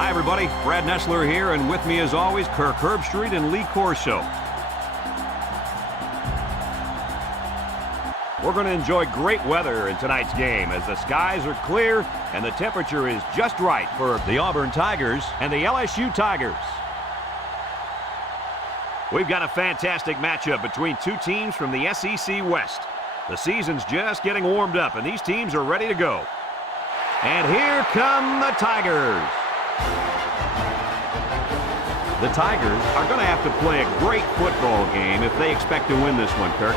Hi, everybody. Brad Nessler here, and with me, as always, Kirk Herbstreit and Lee Corso. We're going to enjoy great weather in tonight's game as the skies are clear and the temperature is just right for the Auburn Tigers and the LSU Tigers. We've got a fantastic matchup between two teams from the SEC West. The season's just getting warmed up, and these teams are ready to go. And here come the Tigers. The Tigers are going to have to play a great football game if they expect to win this one, Kirk.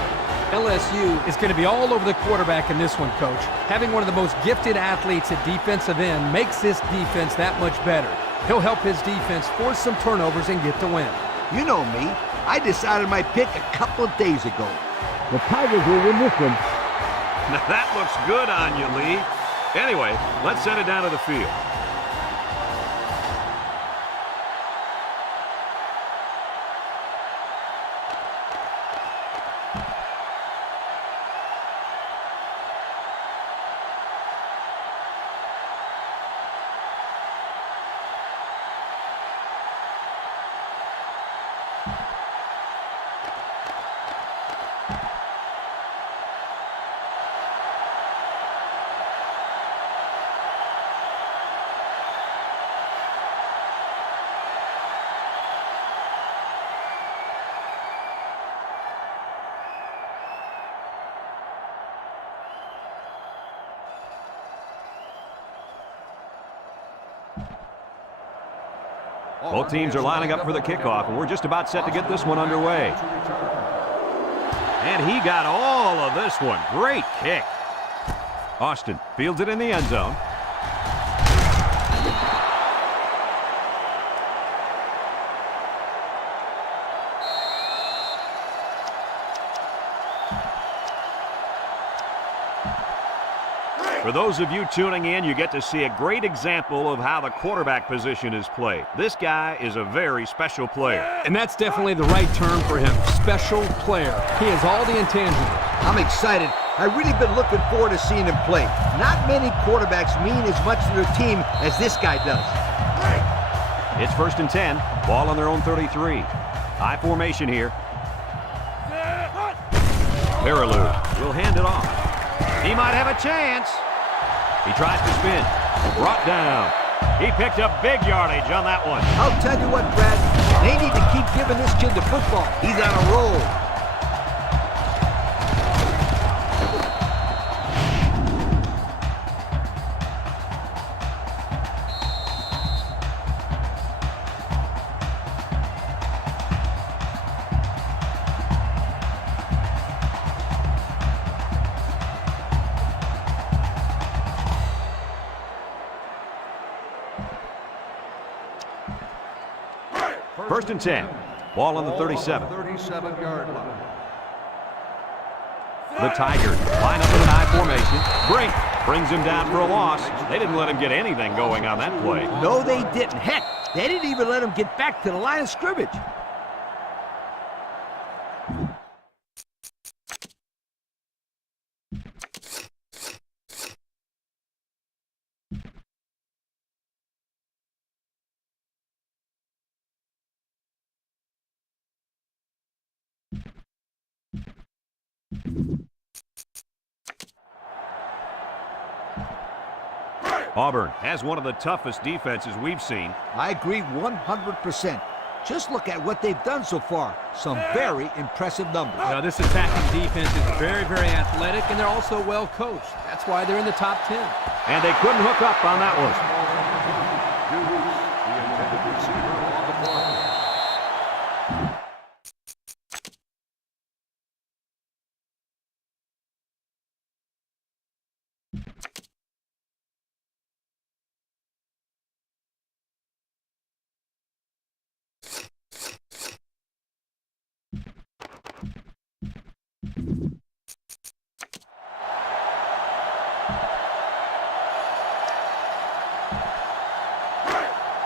LSU is going to be all over the quarterback in this one, Coach. Having one of the most gifted athletes at defensive end makes this defense that much better. He'll help his defense force some turnovers and get the win. You know me. I decided my pick a couple of days ago. The Tigers will win this one. Now that looks good on you, Lee. Anyway, let's send it down to the field. Both teams are lining up for the kickoff, and we're just about set to get this one underway. And he got all of this one. Great kick. Austin fields it in the end zone. For those of you tuning in, you get to see a great example of how the quarterback position is played. This guy is a very special player. And that's definitely the right term for him, special player. He has all the intangibles. I'm excited. I've really been looking forward to seeing him play. Not many quarterbacks mean as much to their team as this guy does. It's 1st and 10. Ball on their own 33. High formation here. Peterson will hand it off. He might have a chance. He tries to spin. Brought down. He picked up big yardage on that one. I'll tell you what, Brad. They need to keep giving this kid the football. He's on a roll. First and 10. Ball on the 37. 37-yard line. The Tigers line up in an I formation. Brink brings him down for a loss. They didn't let him get anything going on that play. No, they didn't. Heck, they didn't even let him get back to the line of scrimmage. Auburn has one of the toughest defenses we've seen. I agree 100%. Just look at what they've done so far. Some very impressive numbers. You know, this attacking defense is very, very athletic, and they're also well coached. That's why they're in the top 10. And they couldn't hook up on that one. The intended receiver on the play.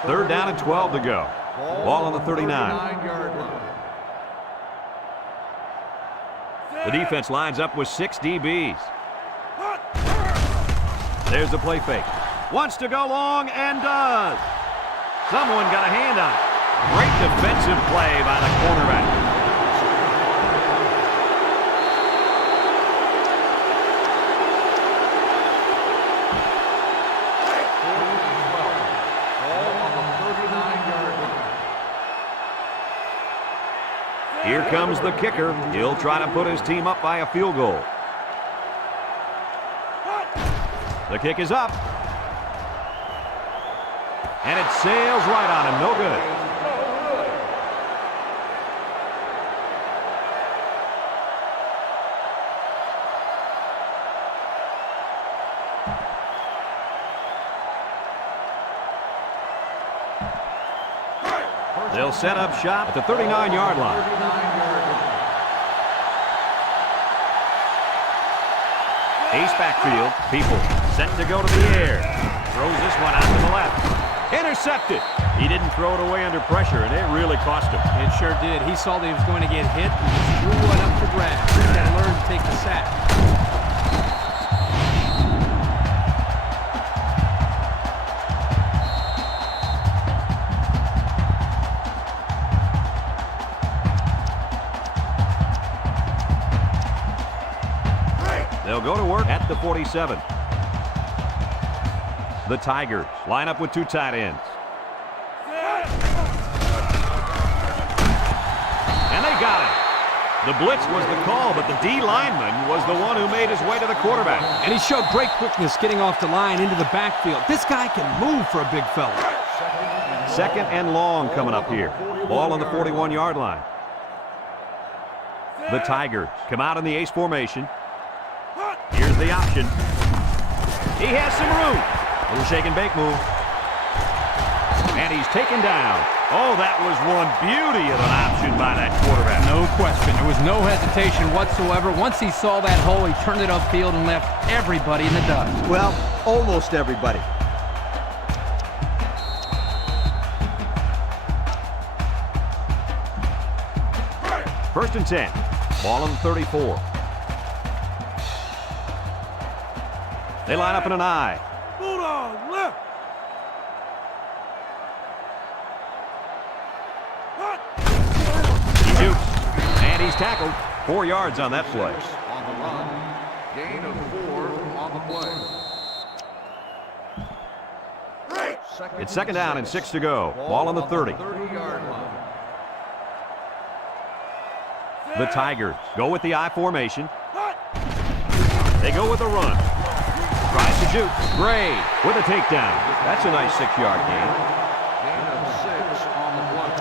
Third down and 12 to go. Ball on the 39. 39-yard line. The defense lines up with 6 DBs. There's the play fake. Wants to go long and does. Someone got a hand on it. Great defensive play by the cornerback. Here comes the kicker. He'll try to put his team up by a field goal. The kick is up. And it sails right on him. No good. They'll set up shop at the 39-yard line. Ace backfield. People set to go to the air. Throws this one out to the left. Intercepted. He didn't throw it away under pressure, and it really cost him. It sure did. He saw that he was going to get hit and just threw one up for grabs. He's got to learn to take the sack. They'll go to work at the 47. The Tigers line up with 2 tight ends. And they got it. The blitz was the call, but the D lineman was the one who made his way to the quarterback. And he showed great quickness getting off the line into the backfield. This guy can move for a big fella. Second and long coming up here. Ball on the 41-yard line. The Tigers come out in the ace formation. Here's the option. He has some room. Little shake and bake move. And he's taken down. Oh, that was one beauty of an option by that quarterback. No question. There was no hesitation whatsoever. Once he saw that hole, he turned it upfield and left everybody in the dust. Well, almost everybody. First and 10. Ball on the 34. They line up in an I. Bulldog left. He shoots. And he's tackled. 4 yards on that play. On the run. Gain of 4 on the play. It's second down and 6 to go. Ball on the 30. 30-yard line. The Tigers go with the I formation. They go with a run. Tries to shoot. Gray with a takedown. That's a nice 6-yard gain. Gain of 6 on the play.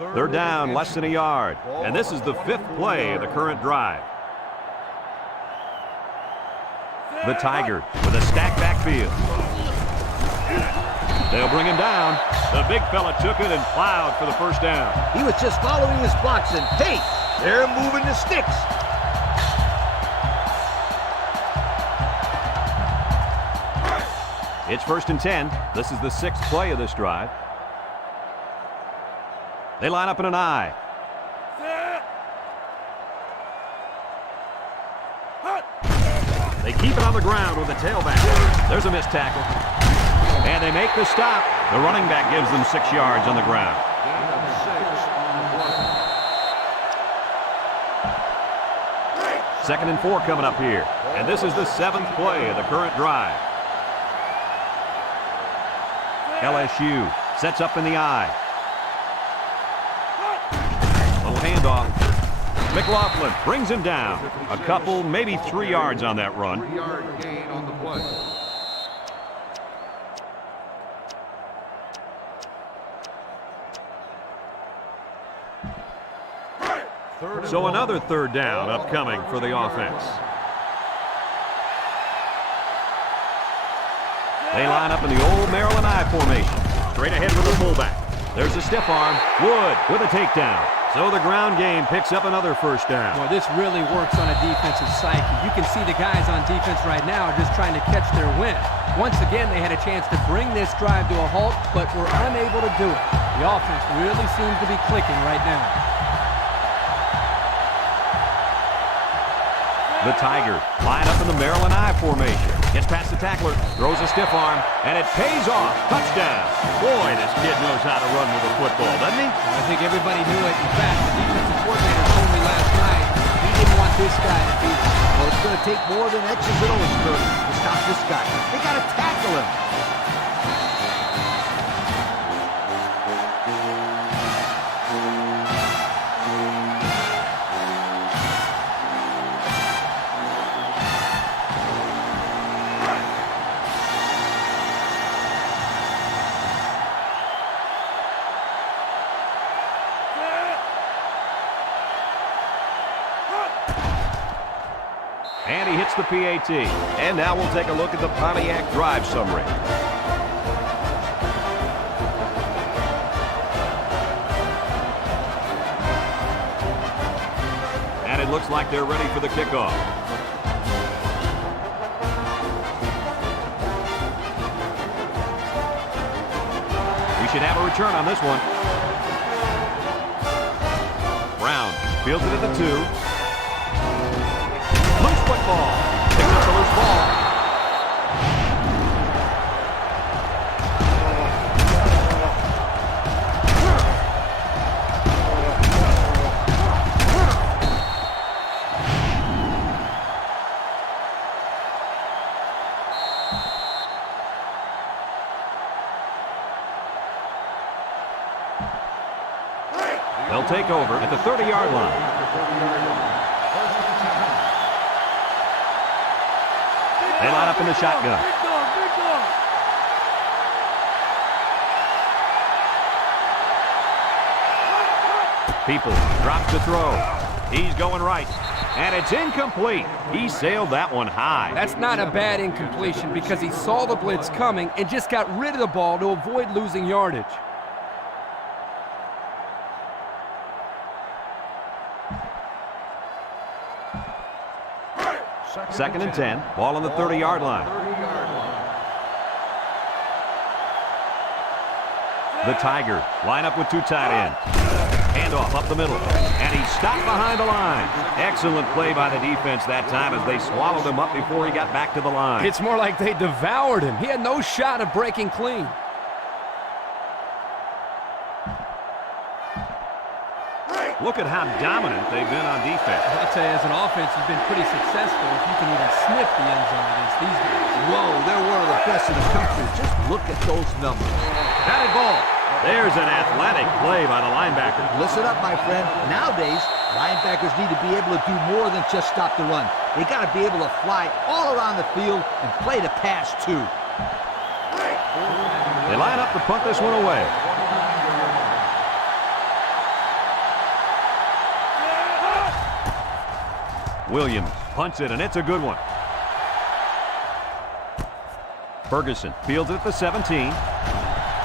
Third down, less than a yard. And this is the 5th play of the current drive. The Tigers with a stacked backfield. They'll bring him down. The big fella took it and plowed for the first down. He was just following his blocks, and hey, they're moving the sticks. It's 1st and 10. This is the 6th play of this drive. They line up in an I. They keep it on the ground with the tailback. There's a missed tackle. And they make the stop. The running back gives them 6 yards on the ground. Gain of 6 on the play. 2nd and 4 coming up here. And this is the 7th play of the current drive. LSU sets up in the I. Little handoff. McLaughlin brings him down. A couple, maybe 3 yards on that run. 3-yard gain on the play. So another 3rd down upcoming for the offense. They line up in the old Maryland I formation. Straight ahead with the fullback. There's a stiff arm. Wood with a takedown. So the ground game picks up another 1st down. Boy, this really works on a defensive psyche. You can see the guys on defense right now are just trying to catch their wind. Once again, they had a chance to bring this drive to a halt, but were unable to do it. The offense really seems to be clicking right now. The Tigers line up in the Maryland I formation. Gets past the tackler, throws a stiff arm, and it pays off. Touchdown. Boy, this kid knows how to run with a football, doesn't he? I think everybody knew it. In fact, the defensive coordinator told me last night he didn't want this guy to beat him. Well, it's going to take more than X's and O's to stop this guy. They got to tackle him. And he hits the PAT. And now we'll take a look at the Pontiac drive summary. And it looks like they're ready for the kickoff. We should have a return on this one. Brown fields it at the 2. Loose football. Picks up the loose ball. They'll take over at the 30-yard line. They line up in the shotgun. People drops the throw. He's going right. And it's incomplete. He sailed that one high. That's not a bad incompletion because he saw the blitz coming and just got rid of the ball to avoid losing yardage. Second and 10. Ball on the 30-yard line. The Tigers line up with 2 tight ends. Handoff up the middle. And he stopped behind the line. Excellent play by the defense that time as they swallowed him up before he got back to the line. It's more like they devoured him. He had no shot of breaking clean. Look at how dominant they've been on defense. I tell you, as an offense, you've been pretty successful if you can even sniff the end zone against these guys. Whoa, they're one of the best in the country. Just look at those numbers. Batted ball. There's an athletic play by the linebacker. Listen up, my friend. Nowadays, linebackers need to be able to do more than just stop the run. They got to be able to fly all around the field and play the pass, too. They line up to punt this one away. Williams punts it, and it's a good one. Ferguson fields it at the 17.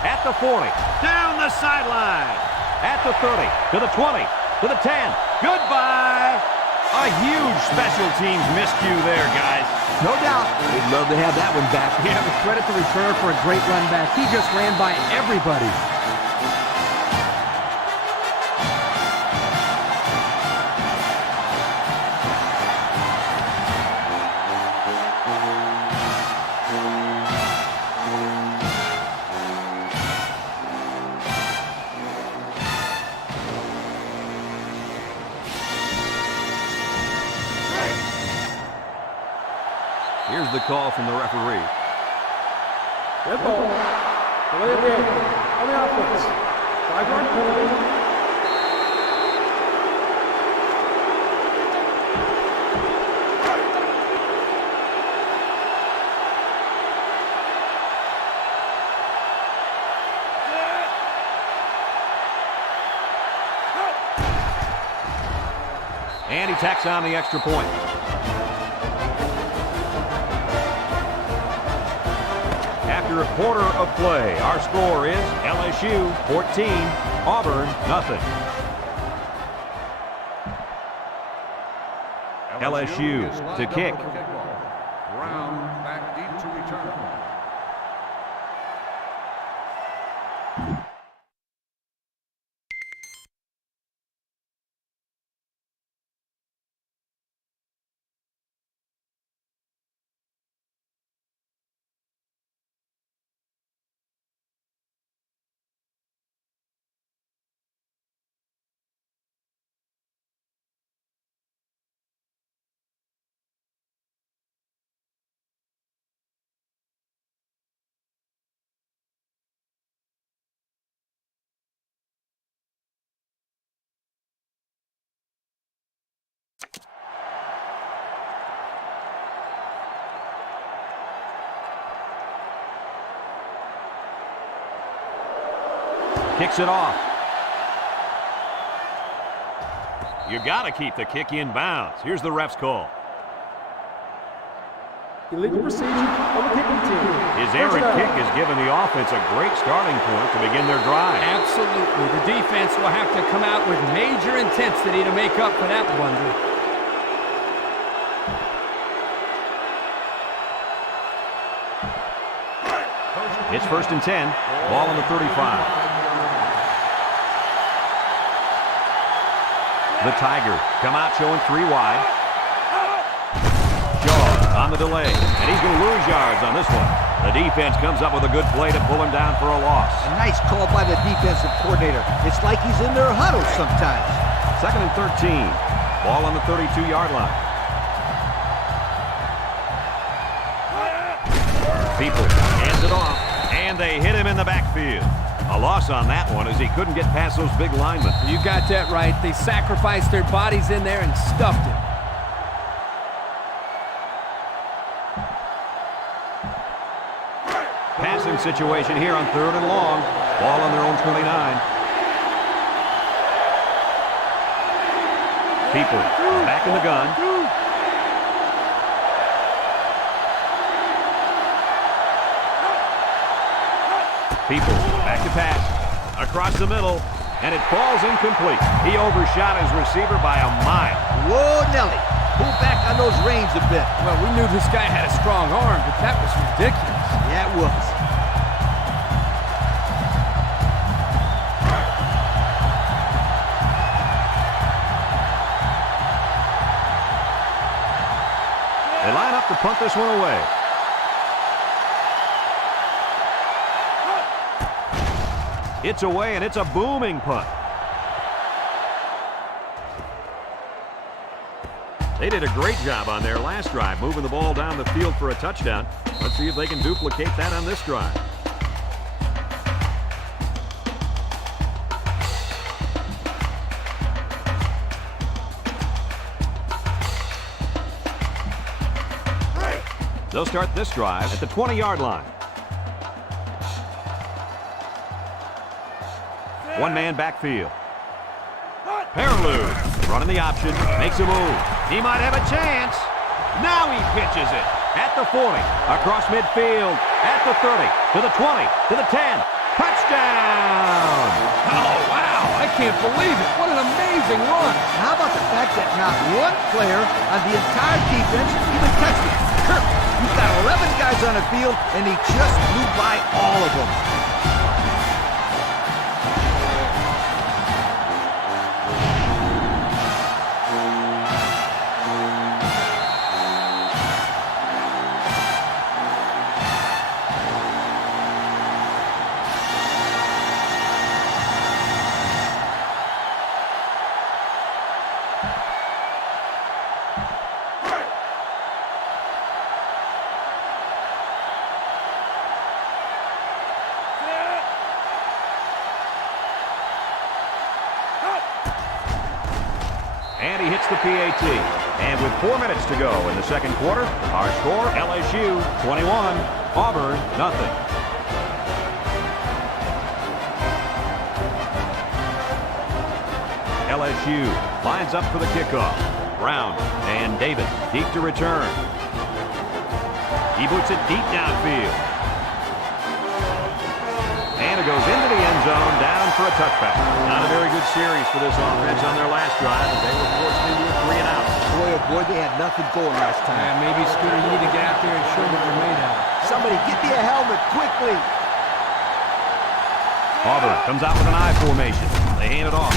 At the 40. Down the sideline. At the 30. To the 20. To the 10. Goodbye. A huge special teams miscue there, guys. No doubt. We'd love to have that one back. Yeah, but credit to return for a great run back. He just ran by everybody. Here's the call from the referee. Red ball. Delay of game. On the offense. 5-yard penalty. And he tacks on the extra point. After a quarter of play, our score is LSU 14, Auburn nothing. LSU to kick. Brown back deep to return. Kicks it off. You got to keep the kick in bounds. Here's the ref's call. Illegal procedure on the kicking team. His errant kick has given the offense a great starting point to begin their drive. Absolutely. The defense will have to come out with major intensity to make up for that blunder. It's 1st and 10. Ball on the 35. The Tigers come out showing 3 wide. Shaw on the delay, and he's going to lose yards on this one. The defense comes up with a good play to pull him down for a loss. A nice call by the defensive coordinator. It's like he's in their huddle sometimes. 2nd and 13. Ball on the 32-yard line. People hands it off, and they hit him in the backfield. A loss on that one as he couldn't get past those big linemen. You got that right. They sacrificed their bodies in there and stuffed it. Passing situation here on 3rd and long. Ball on their own 29. People back in the gun. People back to pass. Across the middle. And it falls incomplete. He overshot his receiver by a mile. Whoa, Nelly. Pull back on those reins a bit. Well, we knew this guy had a strong arm, but that was ridiculous. Yeah, it was. They line up to punt this one away. It's away, and it's a booming punt. They did a great job on their last drive, moving the ball down the field for a touchdown. Let's see if they can duplicate that on this drive. They'll start this drive at the 20-yard line. One-man backfield. Peterson running the option, makes a move. He might have a chance. Now he pitches it. At the 40, across midfield, at the 30, to the 20, to the 10. Touchdown! Oh, wow. I can't believe it. What an amazing run. How about the fact that not one player on the entire defense even touched it? Kirk, you've got 11 guys on the field, and he just blew by all of them. And he hits the PAT. And with 4 minutes to go in the second quarter, our score, LSU 21, Auburn nothing. LSU lines up for the kickoff. Brown and Davis deep to return. He boots it deep downfield. And it goes into the end zone, down for a touchback. Not a very good series for this offense on their last drive, as they were forced into a 3 and out. Boy, oh boy, they had nothing going last time. Yeah, maybe Scooter, you need to get out there and show what you're made of. Somebody get me a helmet quickly. Auburn comes out with an I formation. They hand it off.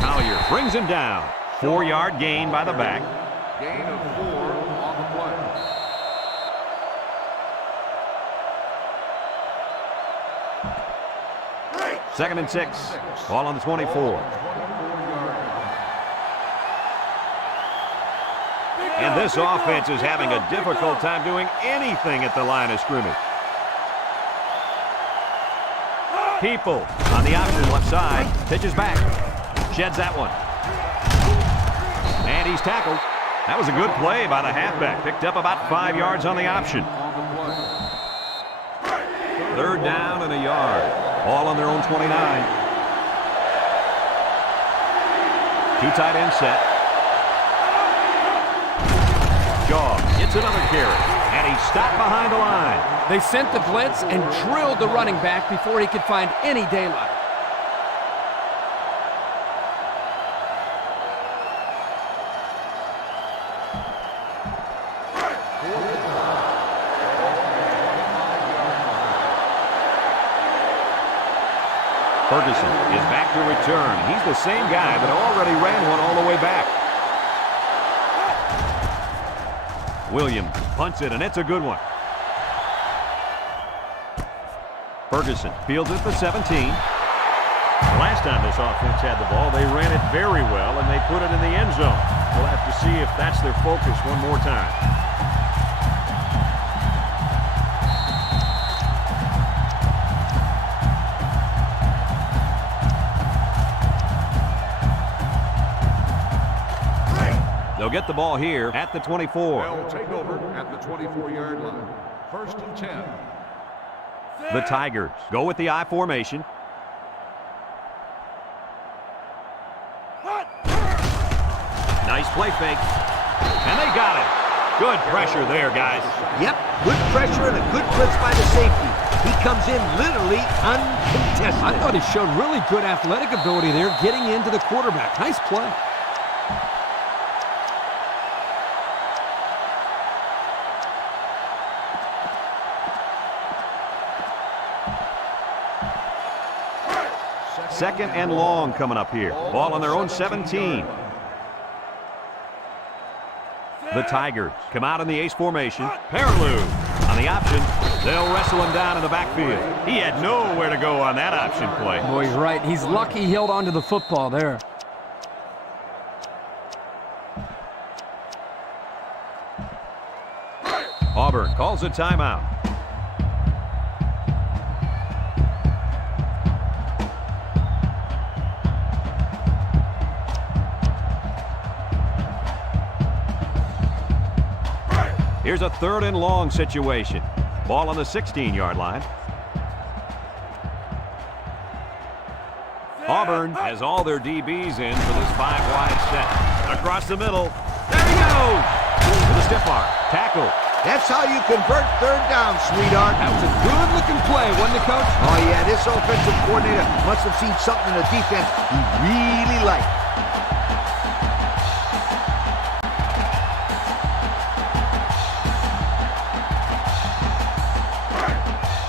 Collier brings him down. 4-yard gain by the back. Gain of 4 on the play. Second and 6. Ball on the 24. And this offense is having a difficult time doing anything at the line of scrimmage. People on the option left side. Pitches back. Sheds that one. And he's tackled. That was a good play by the halfback. Picked up about 5 yards on the option. Third down and a yard. Ball on their own 29. 2 tight end set. Shaw gets another carry. And he's stopped behind the line. They sent the blitz and drilled the running back before he could find any daylight. Ferguson is back to return. He's the same guy that already ran one all the way back. Williams punts it, and it's a good one. Ferguson fields it for 17. Last time this offense had the ball, they ran it very well, and they put it in the end zone. We'll have to see if that's their focus one more time. They'll get the ball here at the 24. They'll take over at the 24-yard line. First and 10. The Tigers go with the I formation. Nice play fake. And they got it. Good pressure there, guys. Yep, good pressure and a good blitz by the safety. He comes in literally uncontested. I thought he showed really good athletic ability there getting into the quarterback. Nice play. Second and long coming up here. Ball on their own 17. The Tigers come out in the ace formation. Paraloo on the option. They'll wrestle him down in the backfield. He had nowhere to go on that option play. Boy, he's right. He's lucky he held onto the football there. Auburn calls a timeout. Here's a third and long situation. Ball on the 16-yard line. Auburn has all their DBs in for this 5-wide set. Across the middle. There he Stiff arm. Tackle. That's how you convert third down, sweetheart. That was a good-looking play, wasn't it, Coach? Oh, yeah, this offensive coordinator must have seen something in the defense he really liked.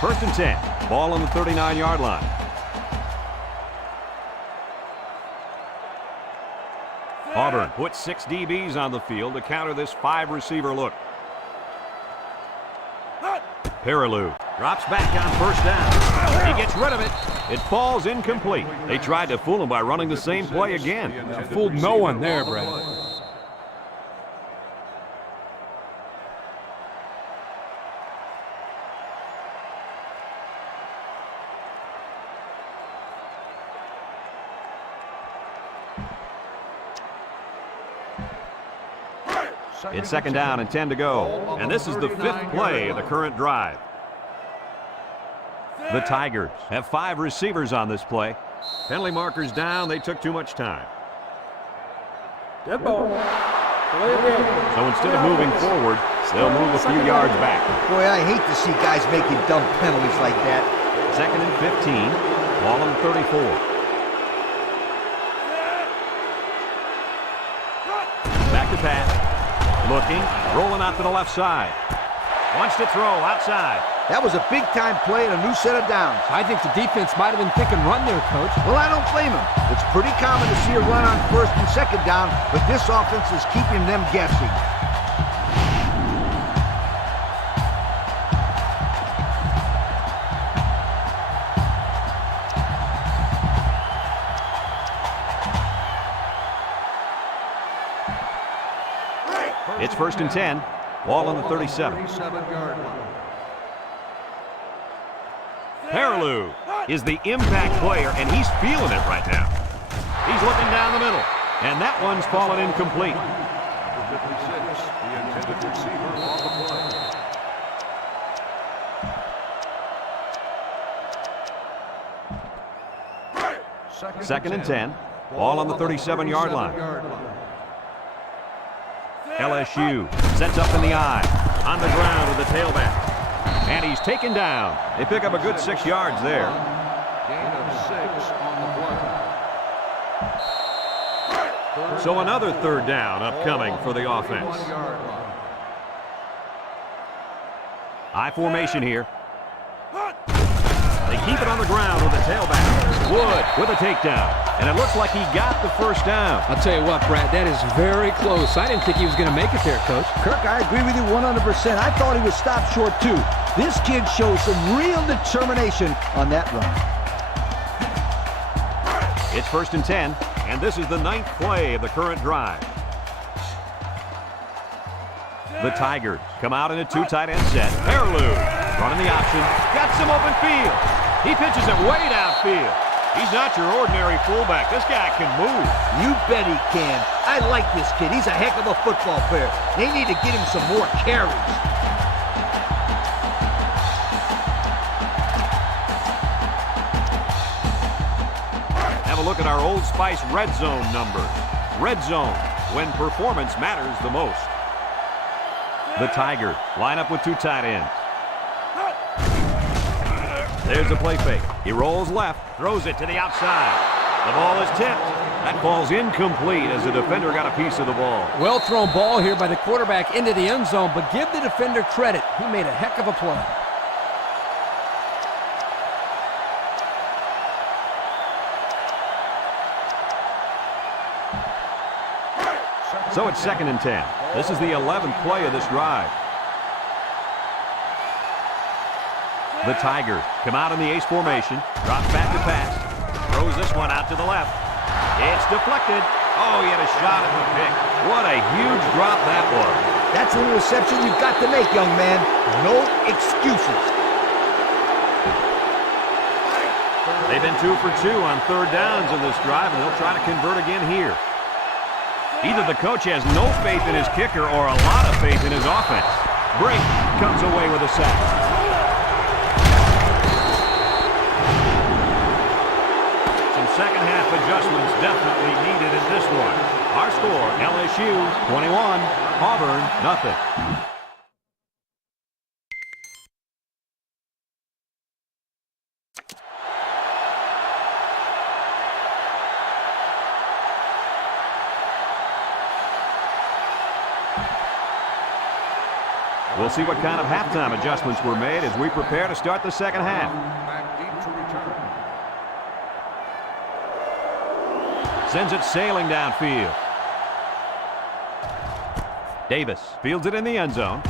First and 10. Ball on the 39-yard line. Auburn puts 6 DBs on the field to counter this 5-receiver look. Peterson drops back on first down. He gets rid of it. It falls incomplete. They tried to fool him by running the same play again. Fooled no one there, Brad. It's second down and 10 to go. And this is the 5th play of the current drive. The Tigers have 5 receivers on this play. Penalty markers down. They took too much time. Dead ball. Delay of game. So instead of moving forward, they'll move a few yards back. Boy, I hate to see guys making dumb penalties like that. Second and 15. Ball on the 34. Back to pass. Looking, rolling out to the left side. Wants to throw outside. That was a big-time play and a new set of downs. I think the defense might have been thinking run there, Coach. Well, I don't blame him. It's pretty common to see a run on first and second down, but this offense is keeping them guessing. It's first and 10. Ball on the 37. Peterson is the impact player, and he's feeling it right now. He's looking down the middle, and that one's fallen incomplete. Number 56, the intended receiver on the play. Second and 10. Ball on the 37-yard line. LSU sets up in the eye. On the ground with the tailback. And he's taken down. They pick up a good 6 yards there. Gain of 6 on the play. So another third down upcoming for the offense. I formation here. They keep it on the ground with the tailback. Wood with a takedown. And it looks like he got the first down. I'll tell you what, Brad, that is very close. I didn't think he was going to make it there, Coach. Kirk, I agree with you 100%. I thought he was stopped short, too. This kid shows some real determination on that run. It's first and 10, and this is the 9th play of the current drive. The Tigers come out in a 2 tight end set. Peterson running the option. Got some open field. He pitches it way downfield. He's not your ordinary fullback. This guy can move. You bet he can. I like this kid. He's a heck of a football player. They need to get him some more carries. Have a look at our Old Spice Red Zone numbers. Red Zone, when performance matters the most. The Tigers line up with 2 tight ends. There's the play fake. He rolls left, throws it to the outside. The ball is tipped. That ball's incomplete as the defender got a piece of the ball. Well thrown ball here by the quarterback into the end zone, but give the defender credit. He made a heck of a play. So it's second and 10. This is the 11th play of this drive. The Tigers come out in the ace formation, drops back to pass, throws this one out to the left. It's deflected. Oh, he had a shot at the pick. What a huge drop that was. That's an interception you've got to make, young man. No excuses. They've been 2 for 2 on third downs in this drive, and they'll try to convert again here. Either the coach has no faith in his kicker or a lot of faith in his offense. Brink comes away with a sack. Second half adjustments definitely needed in this one. Our score, LSU 21, Auburn nothing. We'll see what kind of halftime adjustments were made as we prepare to start the second half. Back deep to return. Sends it sailing downfield. Davis fields it in the end zone.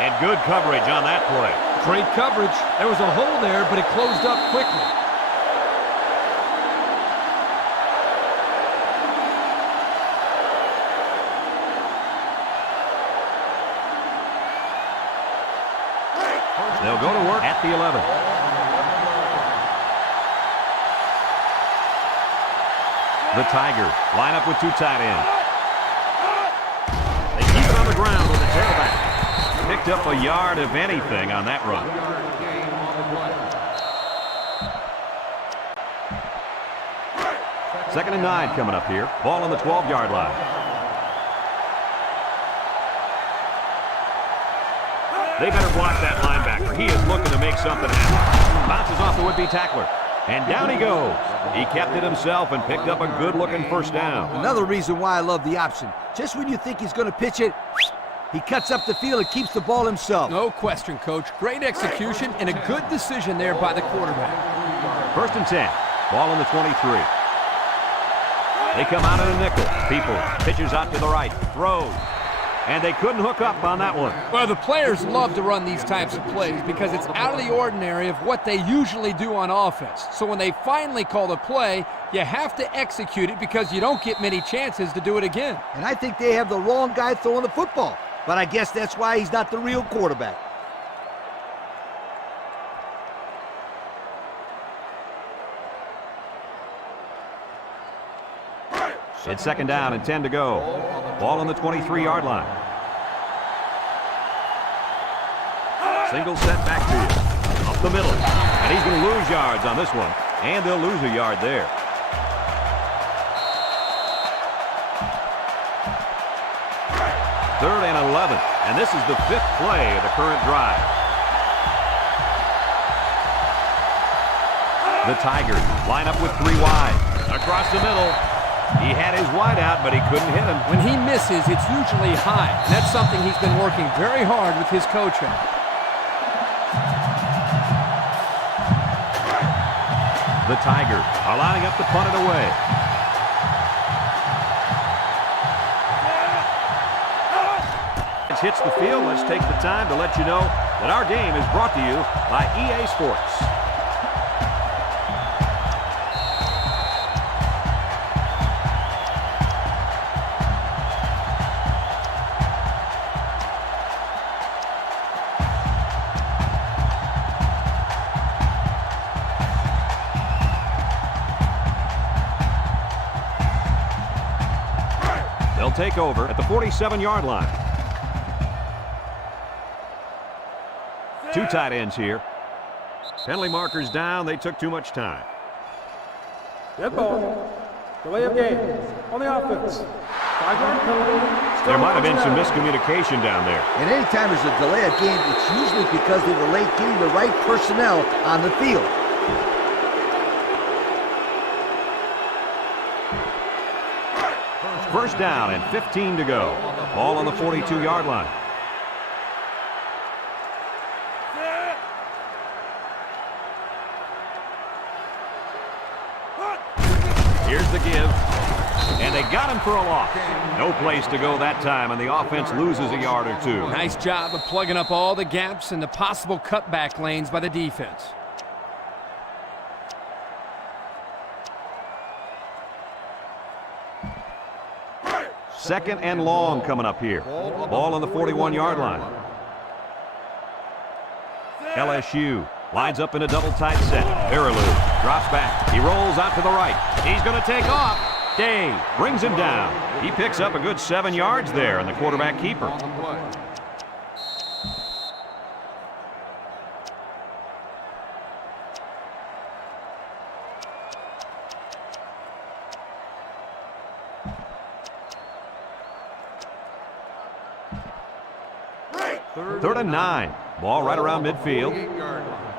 And good coverage on that play. Great coverage. There was a hole there, but it closed up quickly. They'll go to work at the 11. The Tigers line up with two tight ends. They keep it on the ground with the tailback. Picked up a yard of anything on that run. Game on the play. 2nd and 9 coming up here. Ball on the 12-yard line. They better block that linebacker. He is looking to make something happen. Bounces off the would-be tackler. And down he goes. He kept it himself and picked up a good-looking first down. Another reason why I love the option. Just when you think he's going to pitch it, he cuts up the field and keeps the ball himself. No question, Coach. Great execution and a good decision there by the quarterback. 1st and 10. Ball on the 23. They come out in a nickel. People pitches out to the right. Throws. And they couldn't hook up on that one. Well, the players love to run these types of plays because it's out of the ordinary of what they usually do on offense. So when they finally call the play, you have to execute it because you don't get many chances to do it again. And I think they have the wrong guy throwing the football. But I guess that's why he's not the real quarterback. It's 2nd down and 10 to go. Ball on the 23-yard line. Single set back to you. Up the middle. And he's going to lose yards on this one. And they'll lose a yard there. Third and 11. And this is the 5th play of the current drive. The Tigers line up with 3 wide. Across the middle. He had his wide out, but he couldn't hit him. When he misses, it's usually high. And that's something he's been working very hard with his coach on. The Tigers are lining up to punt it away. It hits the field. Let's take the time to let you know that our game is brought to you by EA Sports. They'll take over at the 47-yard line. 2 tight ends here. Penalty markers down. They took too much time. Dead ball. Delay of game on the offense. 5-yard penalty. There might have been some miscommunication down there. And anytime there's a delay of game, it's usually because they were late getting the right personnel on the field. First down and 15 to go. Ball on the 42-yard line. Here's the give. And they got him for a loss. No place to go that time, and the offense loses a yard or two. Nice job of plugging up all the gaps and the possible cutback lanes by the defense. 2nd and long coming up here. Ball on the 41-yard line. LSU lines up in a double tight set. Baraloo drops back. He rolls out to the right. He's going to take off. Day brings him down. He picks up a good 7 yards there, and the quarterback keeper. On the play. Third and 9. Ball right around midfield. 48-yard line.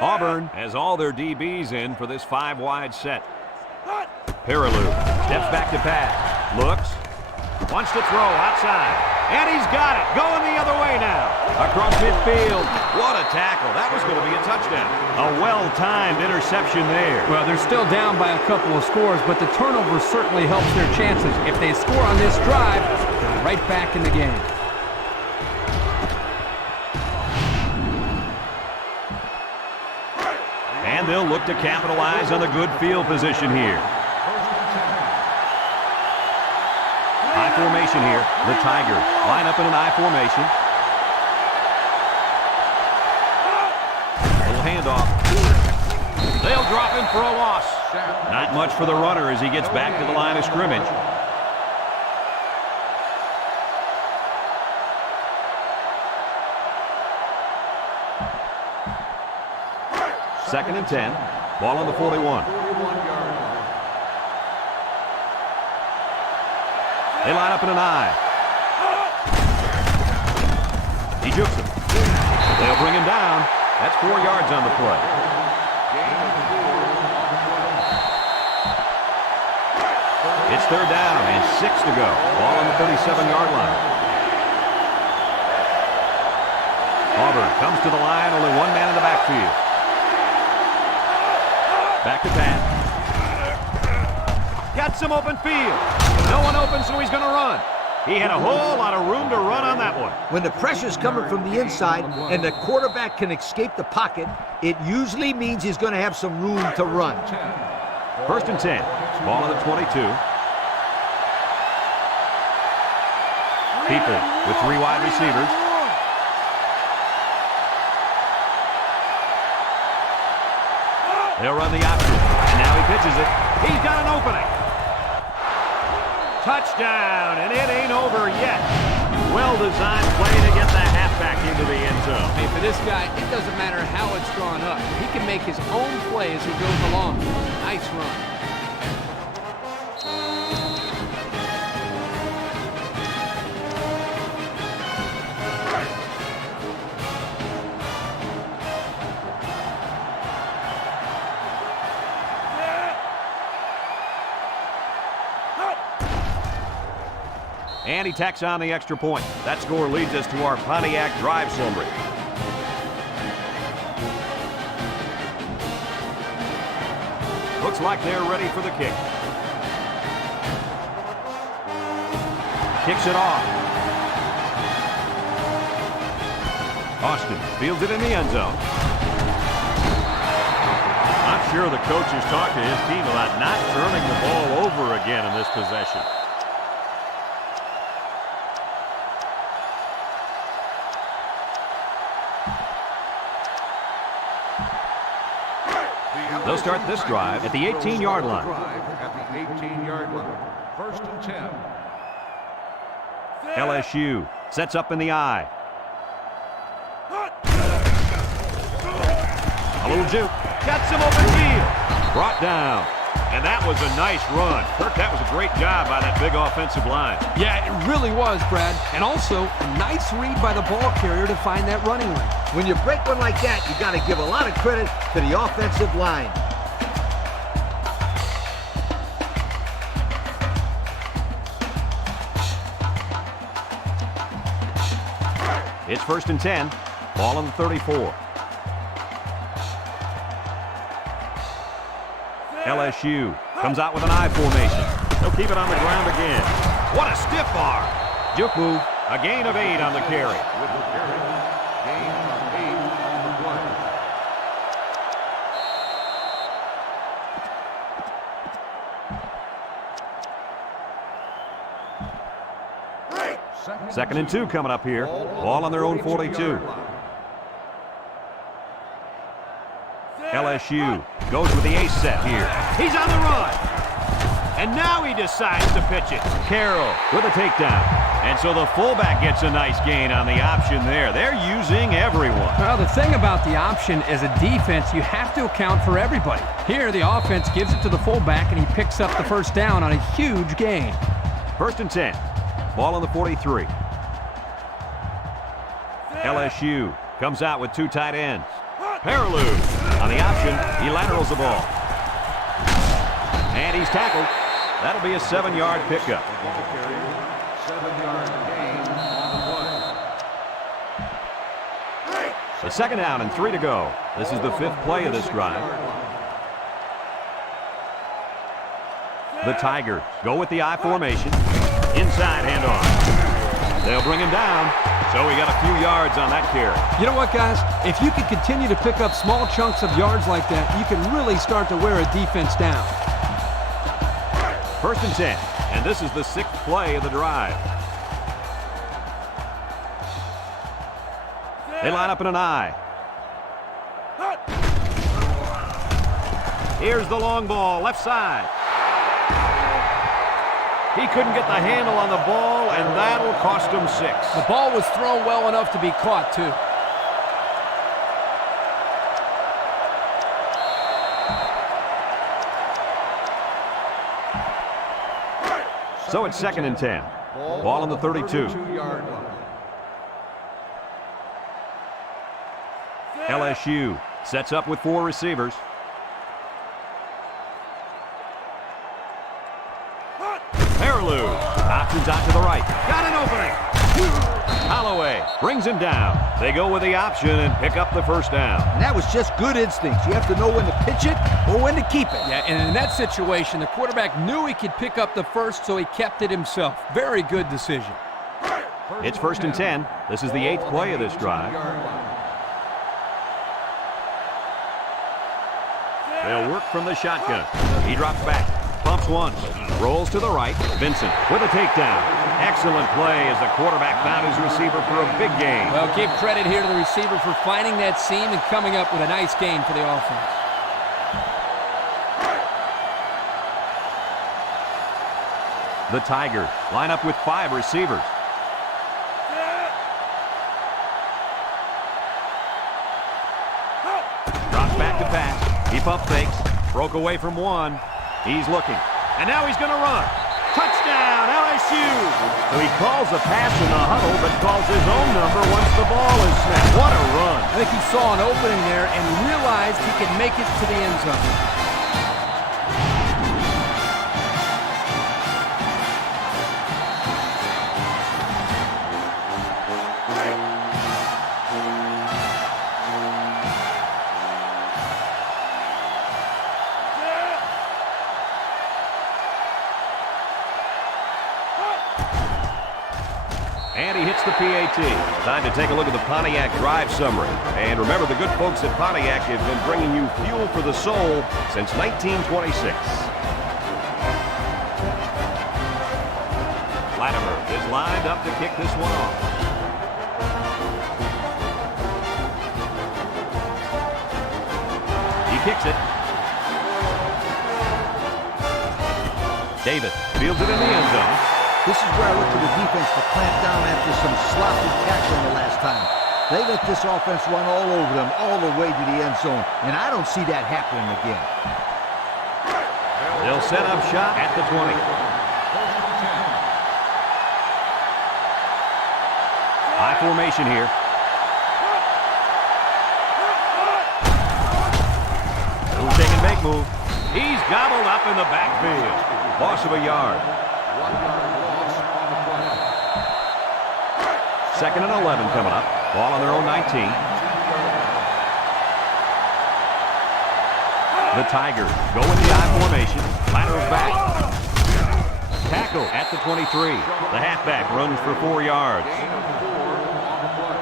Auburn has all their DBs in for this 5-wide set. Peterson steps back to pass. Looks. Wants to throw outside. And he's got it. Going the other way now. Across midfield. What a tackle. That was going to be a touchdown. A well-timed interception there. Well, they're still down by a couple of scores, but the turnover certainly helps their chances. If they score on this drive, they're right back in the game. And they'll look to capitalize on the good field position here. I formation here. The Tigers line up in an I formation. Little handoff. They'll drop him for a loss. Not much for the runner as he gets back to the line of scrimmage. Second and 10. Ball on the 41. They line up in an I. He jukes him. They'll bring him down. That's 4 yards on the play. It's third down and 6 to go. Ball on the 37-yard line. Auburn comes to the line. Only one man in the backfield. Back to pass. Got some open field. No one open, so he's going to run. He had a whole lot of room to run on that one. When the pressure's coming from the inside and the quarterback can escape the pocket, it usually means he's going to have some room to run. First and 10. Ball on the 22. People with 3 wide receivers. They'll run the option. And now he pitches it. He's got an opening. Touchdown, and it ain't over yet. Well-designed play to get the halfback into the end zone. Hey, for this guy, it doesn't matter how it's drawn up. He can make his own play as he goes along. Nice run. And he tacks on the extra point. That score leads us to our Pontiac drive summary. Looks like they're ready for the kick. Kicks it off. Austin fields it in the end zone. I'm sure the coach has talked to his team about not turning the ball over again in this possession. They'll start this drive at the 18-yard line. At the 18-yard line. First and 10. LSU sets up in the I. A little juke. Got some open field. Brought down. And that was a nice run. Kirk, that was a great job by that big offensive line. Yeah, it really was, Brad. And also, a nice read by the ball carrier to find that running lane. When you break one like that, you got to give a lot of credit to the offensive line. It's first and 10. Ball on the 34. LSU comes out with an I formation. They'll keep it on the ground again. What a stiff arm. Juke move. A gain of 8 on the carry. With the carry. Gain of 8 on the play. Second and 2 coming up here. Ball on their own 42. LSU goes with the ace set here. He's on the run. And now he decides to pitch it. Carroll with a takedown. And so the fullback gets a nice gain on the option there. They're using everyone. Well, the thing about the option as a defense, you have to account for everybody. Here, the offense gives it to the fullback, and he picks up the first down on a huge gain. First and 10. Ball on the 43. LSU comes out with 2 tight ends. Peterson on the option. He laterals the ball. And he's tackled. That'll be a 7-yard pickup. 7-yard gain on the play. The second down and 3 to go. This is the 5th play of this drive. The Tigers go with the I formation. Inside handoff. They'll bring him down. So we got a few yards on that carry. You know what, guys? If you can continue to pick up small chunks of yards like that, you can really start to wear a defense down. 1st and 10. And this is the 6th play of the drive. They line up in an I. Here's the long ball, left side. He couldn't get the handle on the ball, and that'll cost him 6. The ball was thrown well enough to be caught, too. So it's 2nd and 10. Ball on the 32. LSU sets up with 4 receivers. Peterson options out to the right. Got an opening. Holloway brings him down. They go with the option and pick up the 1st down. And that was just good instincts. You have to know when to pitch it or when to keep it. Yeah, and in that situation, the quarterback knew he could pick up the 1st, so he kept it himself. Very good decision. It's 1st and 10. This is the 8th play of this drive. They'll work from the shotgun. He drops back. Pumps once. Rolls to the right. Vincent with a takedown. Excellent play as the quarterback found his receiver for a big gain. Well, give credit here to the receiver for finding that seam and coming up with a nice gain for the offense. The Tigers line up with 5 receivers. Drops back to pass. He pump fakes. Broke away from one. He's looking. And now he's going to run. Touchdown, LSU! So he calls a pass in the huddle, but calls his own number once the ball is snapped. What a run. I think he saw an opening there and realized he could make it to the end zone. And he hits the PAT. Time to take a look at the Pontiac drive summary. And remember, the good folks at Pontiac have been bringing you fuel for the soul since 1926. Latimer is lined up to kick this one off. He kicks it. Davis fields it in the end zone. This is where I look for the defense to clamp down after some sloppy tackling the last time. They let this offense run all over them, all the way to the end zone, and I don't see that happening again. They'll set up shop at the 20. High formation here. Little take and make move. He's gobbled up in the backfield. Loss of a yard. 1 yard loss on the play. 2nd and 11 coming up. Ball on their own 19. The Tigers go in the I formation. Laterals back. Tackle at the 23. The halfback runs for 4 yards. Gain of 4 on the play.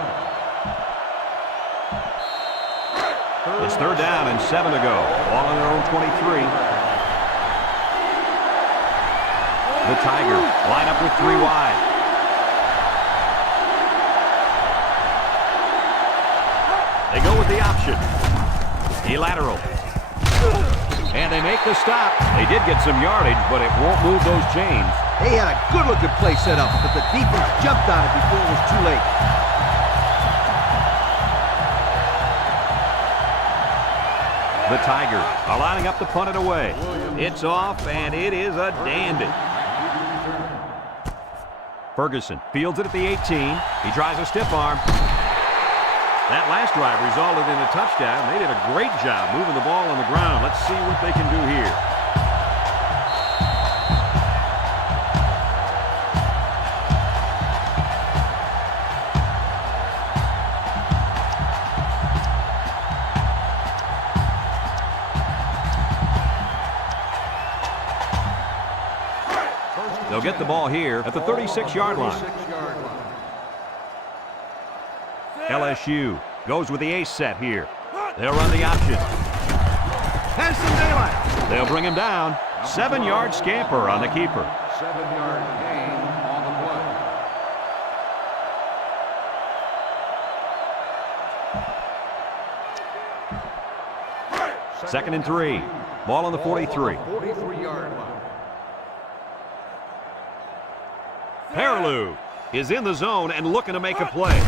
It's 3rd down and 7 to go. Ball on their own 23. The Tigers line up with 3 wide. They go with the option. He lateral. And they make the stop. They did get some yardage, but it won't move those chains. They had a good-looking play set up, but the defense jumped on it before it was too late. The Tigers are lining up to punt it away. It's off, and it is a dandy. Ferguson fields it at the 18. He tries a stiff arm. That last drive resulted in a touchdown. They did a great job moving the ball on the ground. Let's see what they can do here. They'll get the ball here at the 36-yard line. LSU goes with the ace set here. They'll run the option. Has some daylight. They'll bring him down. 7-yard scamper on the keeper. 7-yard gain on the play. 2nd and 3. Ball on the 43. 43-yard line. Peterson is in the zone and looking to make a play.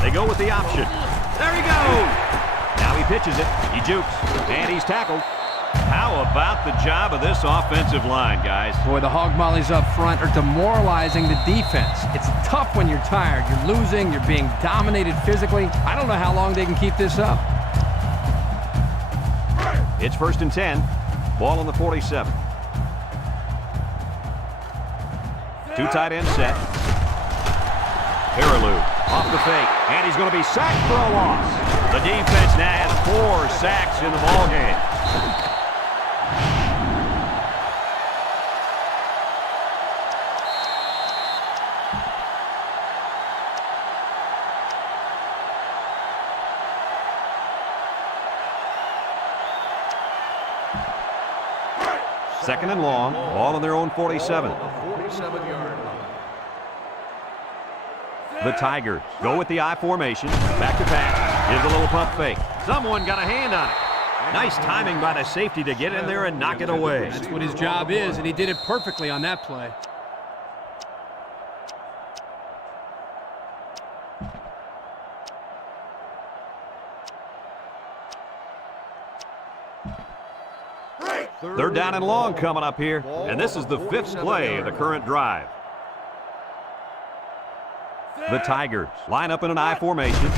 They go with the option. There he goes. Now he pitches it. He jukes. And he's tackled. How about the job of this offensive line, guys? Boy, the hog mollies up front are demoralizing the defense. It's tough when you're tired. You're losing. You're being dominated physically. I don't know how long they can keep this up. It's 1st and 10. Ball on the 47. 2 tight end set. Peterson off the fake, and he's going to be sacked for a loss. The defense now has 4 sacks in the ballgame. Second and long, ball on their own 47. 47-yard line. The Tigers go with the I formation. Back to pass. Gives a little pump fake. Someone got a hand on it. Nice timing by the safety to get in there and knock it away. That's what his job is, and he did it perfectly on that play. They're down and long coming up here, and this is the 5th play of the current drive. The Tigers line up in an I formation.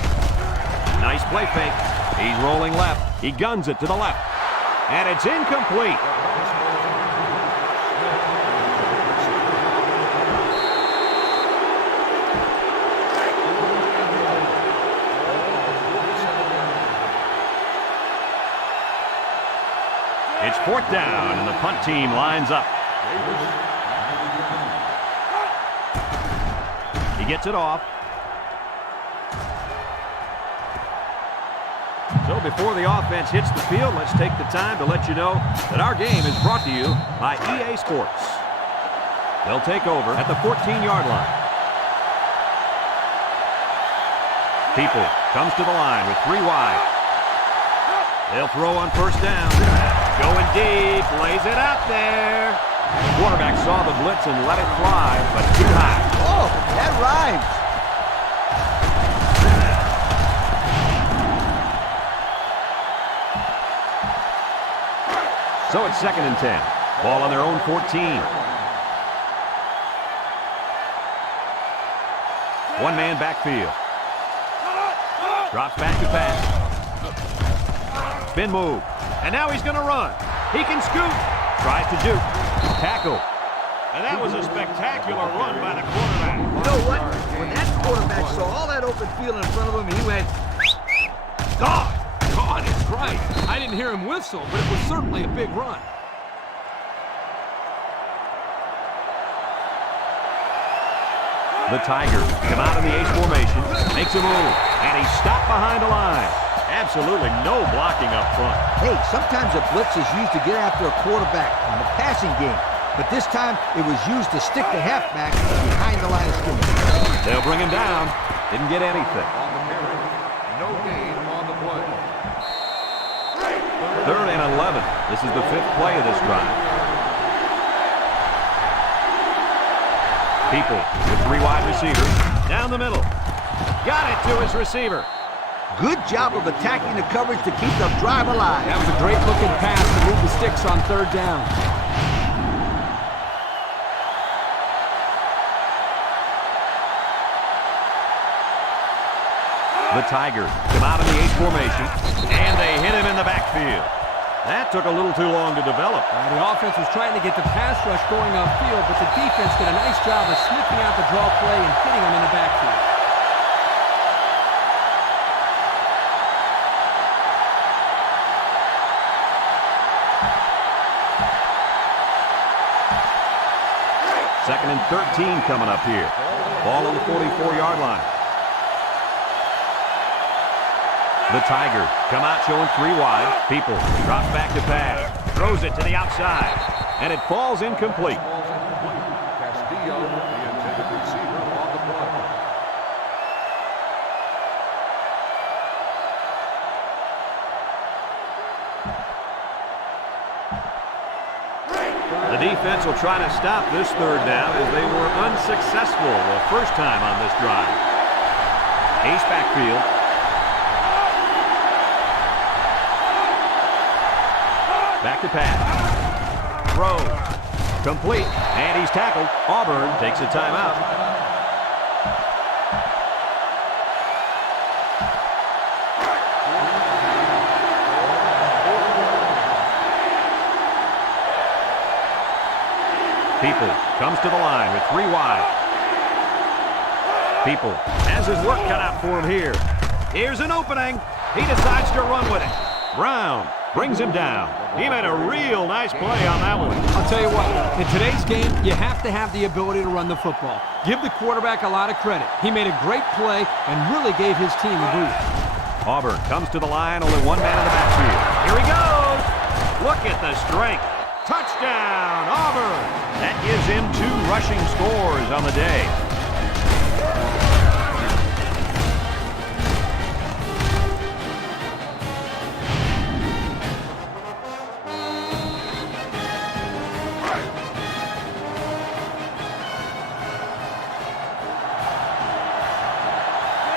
Nice play fake. He's rolling left. He guns it to the left. And it's incomplete. It's 4th down, and the punt team lines up. He gets it off. So before the offense hits the field, let's take the time to let you know that our game is brought to you by EA Sports. They'll take over at the 14-yard line. People comes to the line with 3 wide. They'll throw on 1st down. Going deep, lays it out there. The quarterback saw the blitz and let it fly, but too high. Oh, that rhymes. So it's 2nd and 10. Ball on their own 14. One-man backfield. Drops back to pass. Spin move. And now he's going to run. He can scoot. Tries to juke. Tackle. And that was a spectacular run by the quarterback. You know what? When that quarterback saw all that open field in front of him, he went, God is right. I didn't hear him whistle, but it was certainly a big run. The Tigers come out in the ace formation, makes a move, and he's stopped behind the line. Absolutely no blocking up front. hey, sometimes a blitz is used to get after a quarterback in the passing game. But this time, it was used to stick the halfback behind the line of scrimmage. They'll bring him down. Didn't get anything. On the carry. No gain on the play. 3rd and 11. This is the 5th play of this drive. People with 3 wide receivers. Down the middle. Got it to his receiver. Good job of attacking the coverage to keep the drive alive. That was a great-looking pass to move the sticks on 3rd down. The Tigers come out in the ace formation, and they hit him in the backfield. That took a little too long to develop. The offense was trying to get the pass rush going upfield, but the defense did a nice job of sniffing out the draw play and hitting him in the backfield. Second and 13 coming up here. Ball on the 44-yard line. The Tigers come out showing 3 wide. People drops back to pass. Throws it to the outside. And it falls incomplete. Castillo, the intended receiver on the play. The defense will try to stop this third down as they were unsuccessful the first time on this drive. Ace backfield. Back to pass. Throw. Complete. And he's tackled. Auburn takes a timeout. People comes to the line with 3 wide. People has his work cut out for him here. Here's an opening. He decides to run with it. Brown brings him down. He made a real nice play on that one. I'll tell you what, in today's game, you have to have the ability to run the football. Give the quarterback a lot of credit. He made a great play and really gave his team a boost. Auburn comes to the line, only 1 man in the backfield. Here he goes. Look at the strength. Touchdown, Auburn. That gives him 2 rushing scores on the day.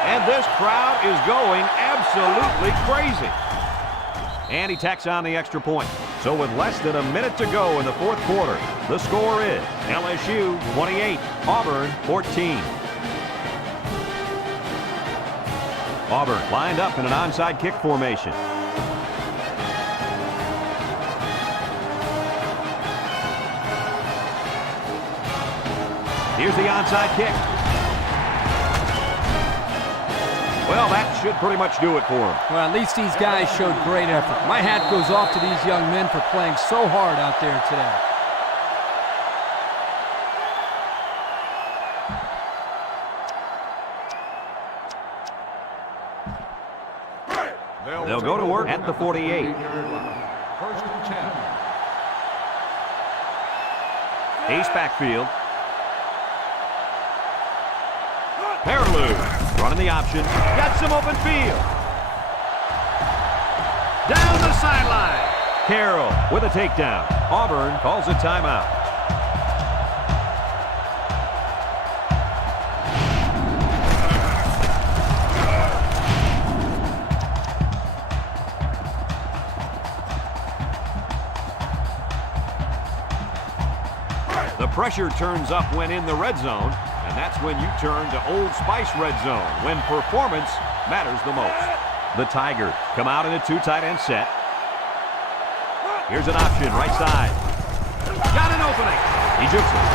And this crowd is going absolutely crazy. And he tacks on the extra point. So with less than a minute to go in the 4th quarter, the score is LSU 28, Auburn 14. Auburn lined up in an onside kick formation. Here's the onside kick. Well, that should pretty much do it for him. Well, at least these guys showed great effort. My hat goes off to these young men for playing so hard out there today. They'll go to work at the 48. 1st and 10. Ace backfield. Peterson running the option. Got some open field. Down the sideline. Carroll with a takedown. Auburn calls a timeout. The pressure turns up when in the red zone. And that's when you turn to Old Spice Red Zone, when performance matters the most. The Tigers come out in a 2 tight end set. Here's an option, right side. Got an opening. He jukes it.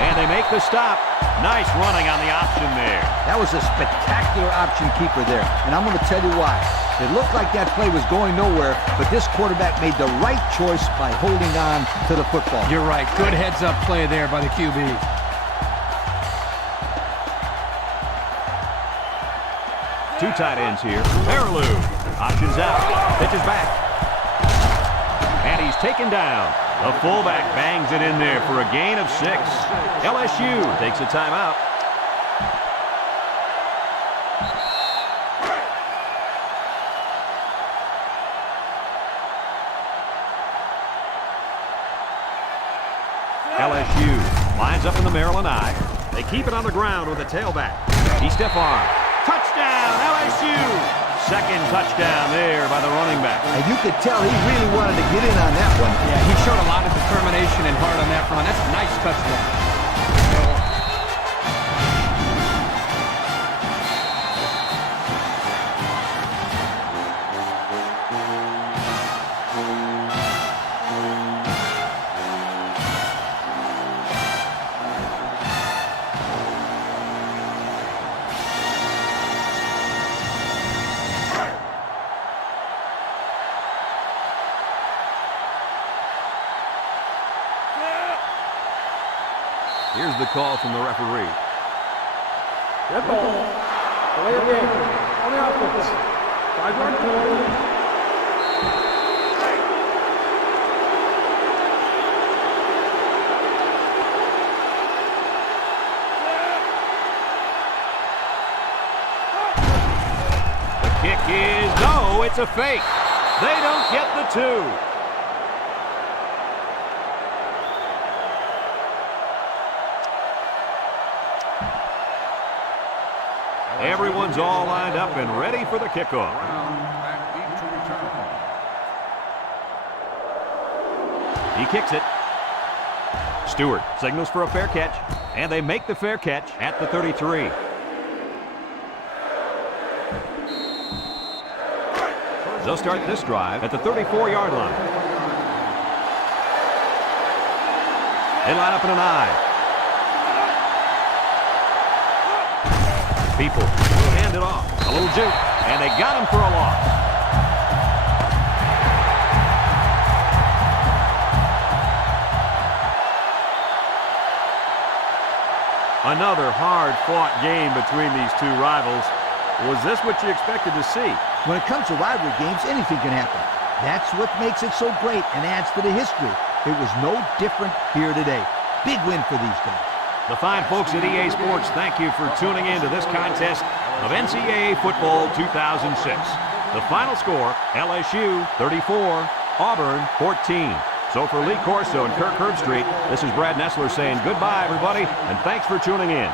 And they make the stop. Nice running on the option there. That was a spectacular option keeper there, and I'm going to tell you why. It looked like that play was going nowhere, but this quarterback made the right choice by holding on to the football. You're right. Good heads-up play there by the QB. 2 tight ends here. Peterson options out. Pitches back. And he's taken down. The fullback bangs it in there for a gain of 6. LSU takes a timeout. LSU lines up in the Maryland I. They keep it on the ground with a tailback. He stiff arm. Touchdown, LSU! Second touchdown there by the running back. And you could tell he really wanted to get in on that one. Yeah, he showed a lot of determination and heart on that run. That's a nice touchdown. Here's the call from the referee. Red ball. Delay of game. On the offense. 5-yard penalty. Kick is no, it's a fake. They don't get the 2. Everyone's all lined up and ready for the kickoff. Back deep to return. He kicks it. Stewart signals for a fair catch, and they make the fair catch at the 33. They'll start this drive at the 34-yard line. They line up in an I. People hand it off. A little juke, and they got him for a loss. Another hard-fought game between these two rivals. Was this what you expected to see? When it comes to rivalry games, anything can happen. That's what makes it so great and adds to the history. It was no different here today. Big win for these guys. The fine folks at EA Sports, thank you for tuning in to this contest of NCAA Football 2006. The final score, LSU 34, Auburn 14. So for Lee Corso and Kirk Herbstreit, this is Brad Nessler saying goodbye, everybody, and thanks for tuning in.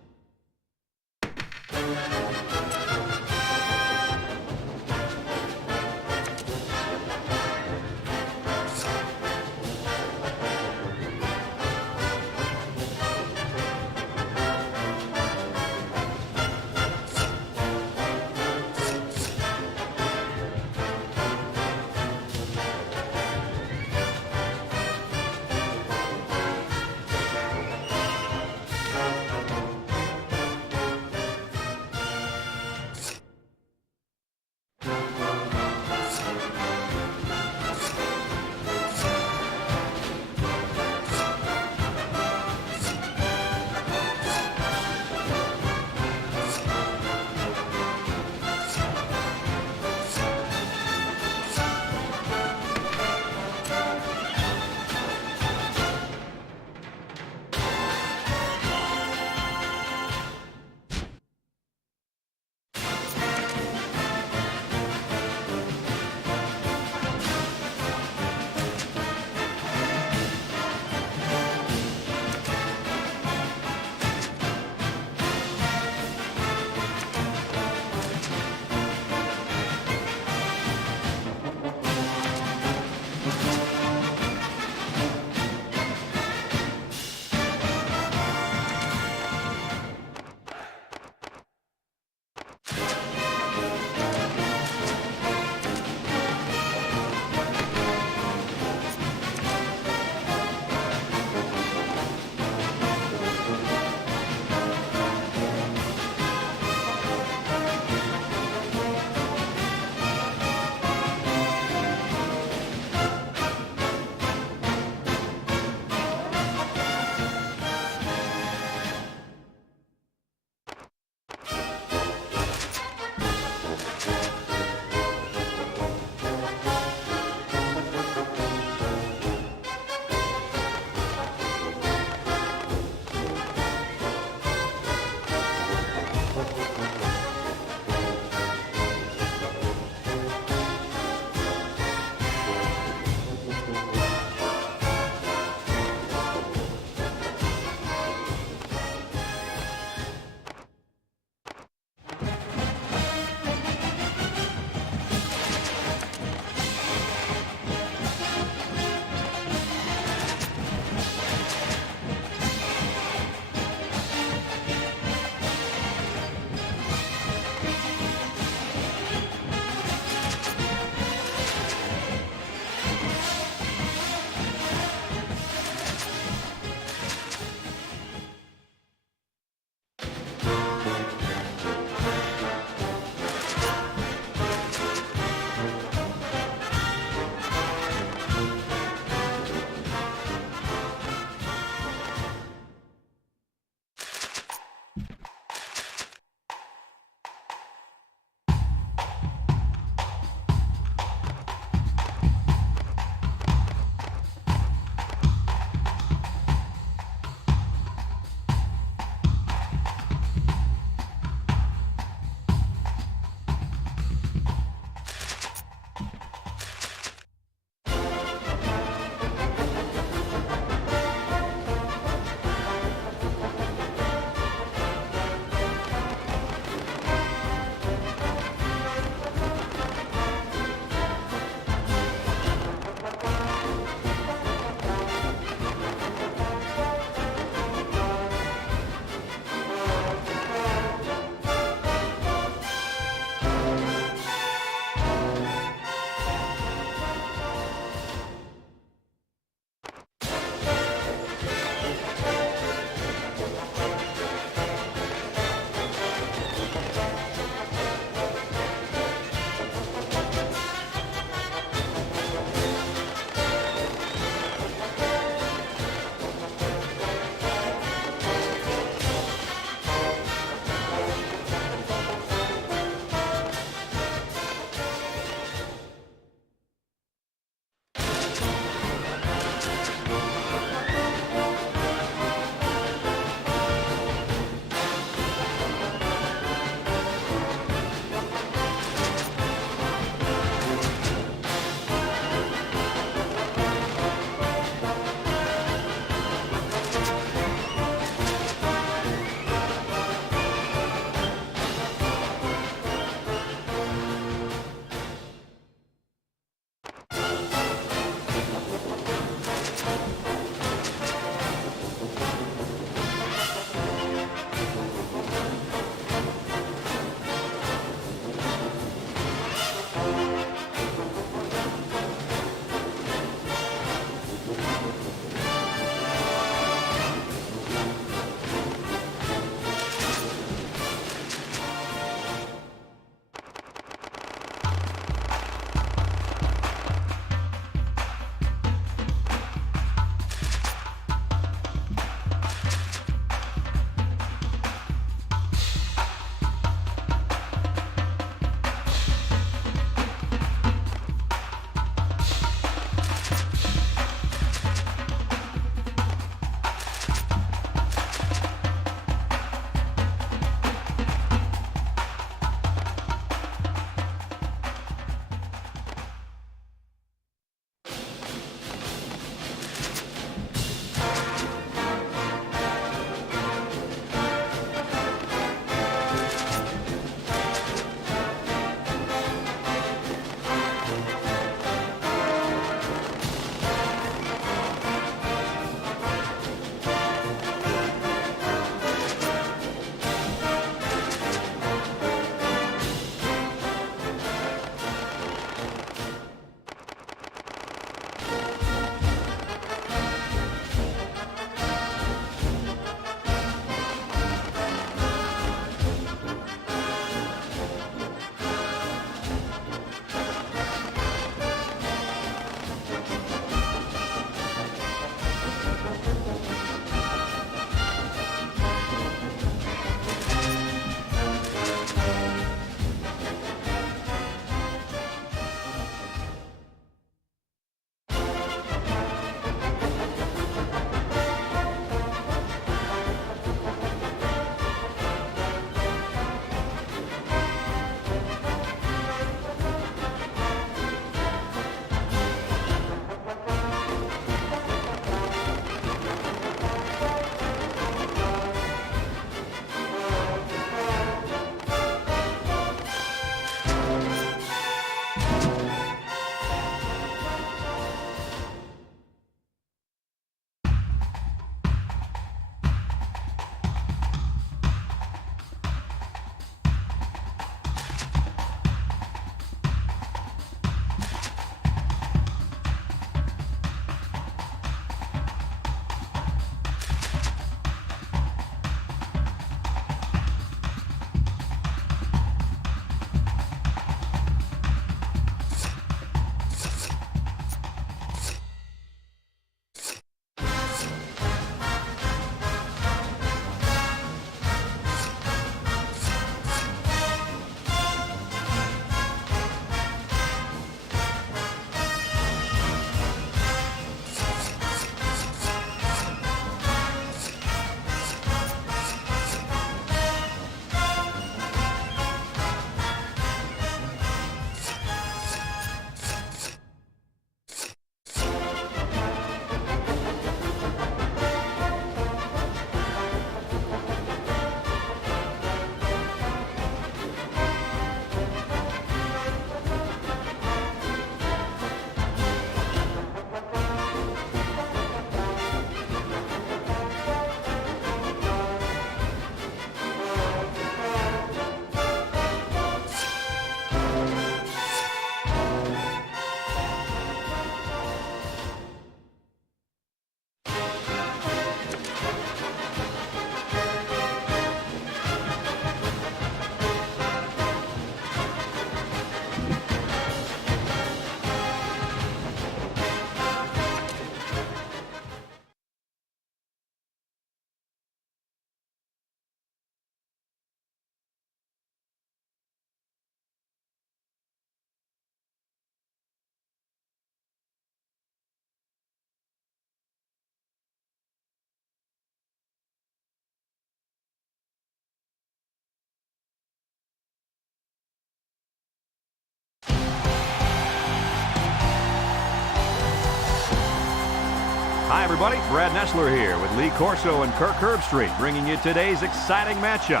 Hi, everybody. Brad Nessler here with Lee Corso and Kirk Herbstreit, bringing you today's exciting matchup.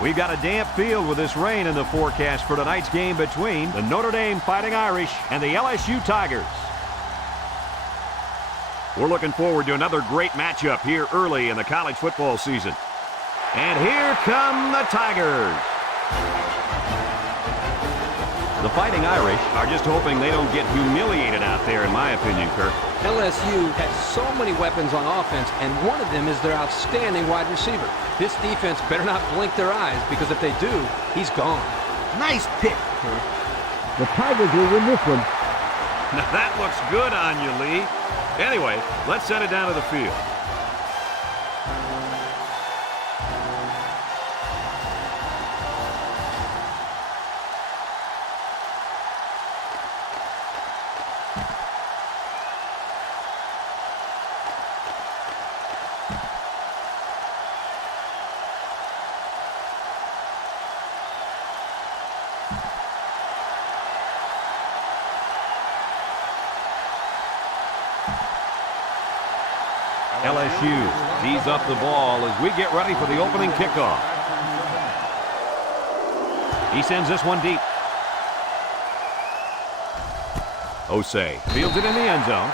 We've got a damp field with this rain in the forecast for tonight's game between the Notre Dame Fighting Irish and the LSU Tigers. We're looking forward to another great matchup here early in the college football season. And here come the Tigers. The Fighting Irish are just hoping they don't get humiliated out there, in my opinion, Kirk. LSU has so many weapons on offense, and one of them is their outstanding wide receiver. This defense better not blink their eyes, because if they do, he's gone. Nice pick. The Tigers will win this one. Now that looks good on you, Lee. Anyway, let's send it down to the field. LSU tees up the ball as we get ready for the opening kickoff. He sends this one deep. Osei fields it in the end zone.